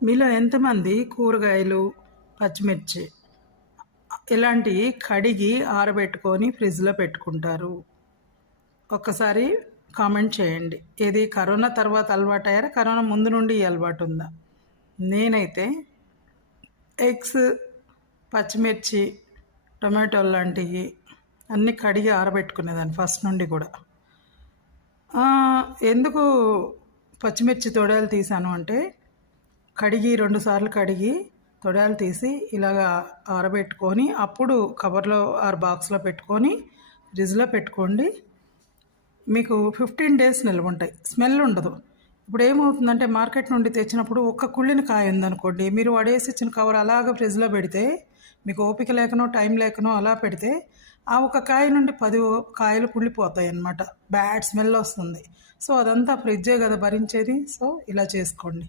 మీలో ఎంతమంది కూరగాయలు, పచ్చిమిర్చి ఇలాంటివి కడిగి ఆరబెట్టుకొని ఫ్రిడ్జ్‌లో పెట్టుకుంటారు? ఒక్కసారి కామెంట్ చేయండి. ఇది కరోనా తర్వాత అలవాటయ్యారా? కరోనా ముందు నుండి ఈ అలవాటుందా? నేనైతే ఎగ్స్, పచ్చిమిర్చి, టొమాటోలు లాంటివి అన్నీ కడిగి ఆరబెట్టుకునేదాన్ని ఫస్ట్ నుండి కూడా. ఎందుకు పచ్చిమిర్చి తొడాలు తీసాను అంటే, కడిగి 2 సార్లు కడిగి తొడాలు తీసి ఇలాగా ఆరబెట్టుకొని అప్పుడు కవర్లో ఆర్ బాక్స్లో పెట్టుకొని ఫ్రిడ్జ్లో పెట్టుకోండి. మీకు 15 డేస్ నిల్వ ఉంటాయి, స్మెల్ ఉండదు. ఇప్పుడు ఏమవుతుందంటే మార్కెట్ నుండి తెచ్చినప్పుడు ఒక్క కుళ్ళిన కాయ ఉందనుకోండి, మీరు వడేసి ఇచ్చిన కవర్ అలాగ ఫ్రిడ్జ్లో పెడితే మీకు ఓపిక లేకనో టైం లేకనో అలా పెడితే ఆ ఒక కాయ నుండి 10 కాయలు కుళ్ళిపోతాయి అన్నమాట. బ్యాడ్ స్మెల్ వస్తుంది. సో అదంతా ఫ్రిడ్జే కదా భరించేది. సో ఇలా చేసుకోండి.